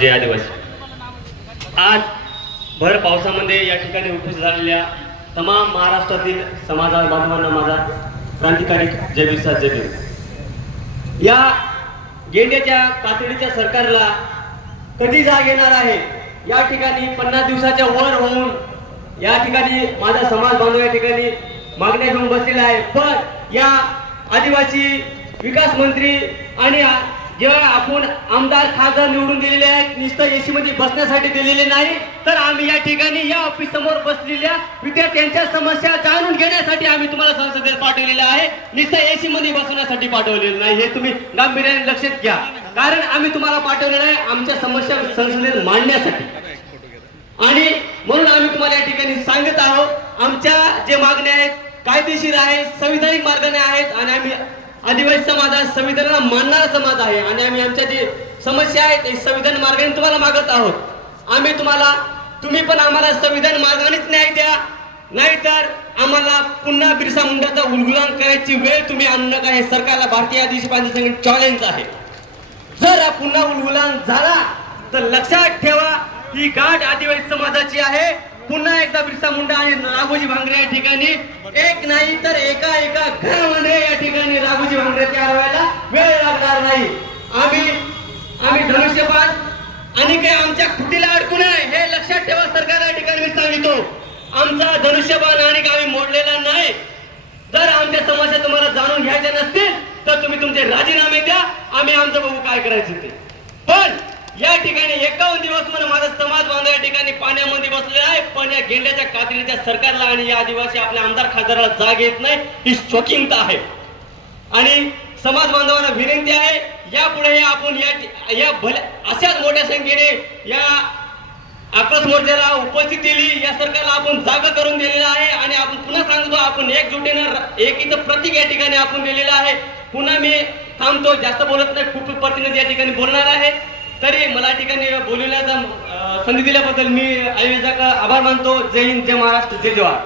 जय आदिवासी. आज भर पावसामध्ये या ठिकाणी उपस्थित झालेल्या तमाम महाराष्ट्रातील समाज बांधवांना माझा क्रांतिकारी जय विसात जय भीम. या गेंड्याच्या कातडीच्या सरकारला कधी जाग येणार आहे? या ठिकाणी 50 दिवसाच्या वर होऊन या ठिकाणी माझा समाज बांधव या ठिकाणी मागण्या घेऊन बसलेला आहे. पण या आदिवासी विकास मंत्री आणि जेव्हा आपण आमदार खासदार निवडून दिलेले आहेत, नुसतं एसी मध्ये बसण्यासाठी दिलेले नाही, तर आम्ही या ठिकाणी या ऑफिस समोर बसलेल्या विद्यार्थ्यांच्या समस्या जाणून घेण्यासाठी आम्ही तुम्हाला संसदेत पाठवलेलं आहे. नुसतं एसी मध्ये बसवण्यासाठी पाठवलेलं नाही, हे तुम्ही गांभीर्याने लक्षात घ्या. कारण आम्ही तुम्हाला पाठवलेलं आहे आमच्या समस्या संसदेत मांडण्यासाठी. आणि म्हणून आम्ही तुम्हाला या ठिकाणी सांगत आहोत आमच्या जे मागण्या आहेत कायदेशीर आहेत, संविधानिक मार्गाने आहेत आणि आम्ही आदिवासी समाज हा संविधानाला मानणारा समाज आहे आणि आम्ही आमच्या जे समस्या आहेत ते संविधान मार्गाने तुम्हाला मागत आहोत. आम्ही तुम्ही पण आम्हाला संविधान मार्गानेच न्याय द्या, नाहीतर आम्हाला पुन्हा बिरसा मुंडाचा उल्लंघन करायची वेळ तुम्ही आणू नका. हे सरकारला भारतीय आदिवासी बांधव संघटनेचे चॅलेंज आहे. जर हा पुन्हा उल्लंघन झाला तर लक्षात ठेवा ही गाठ आदिवासी समाजाची आहे. पुन्हा एकदा बिरसा मुंडा आणि राघोजी भांगरे या ठिकाणी एक नाही तर एका घरामध्ये या ठिकाणी राघोजी भांगरे तयार व्हायला वेळ लागणार नाही. आम्ही धनुष्यबाण आणि काही आमच्या खुटीला अडकू नये हे लक्षात ठेवा. सरकार या ठिकाणी मी सांगतो आमचा धनुष्यबाण आणि आम्ही मोडलेला नाही. जर आमच्या समस्या तुम्हाला जाणून घ्यायच्या नसतील तर तुम्ही तुमचे राजीनामे द्या, आम्ही आमचं बघू काय करायचं ते. पण या ठिकाणी 51 दिवस म्हणून माझा समाज बांधव या ठिकाणी पाण्यामध्ये बसलेला आहे. पण या गेंड्याच्या कातडीच्या सरकारला आणि या आदिवासी आपल्या आमदार खासदाराला जाग येत नाही, ही शोकिंगता आहे. आणि समाज बांधवांना विनंती आहे यापुढे आपण या अशाच मोठ्या संख्येने या आक्रोश मोर्चाला उपस्थित केली. या सरकारला आपण जागा करून दिलेला आहे आणि आपण पुन्हा सांगतो आपण एकजुटीनं एकीचं प्रतीक या ठिकाणी आपण दिलेलं आहे. पुन्हा मी थांबतो, जास्त बोलत नाही, खूप प्रतिनिधी या ठिकाणी बोलणार आहे. तरी मला ठिकाणी बोलण्याचा संधी दिल्याबद्दल मी आयोजकांचा आभार मानतो. जय हिंद, जय महाराष्ट्र, जय जवाहर.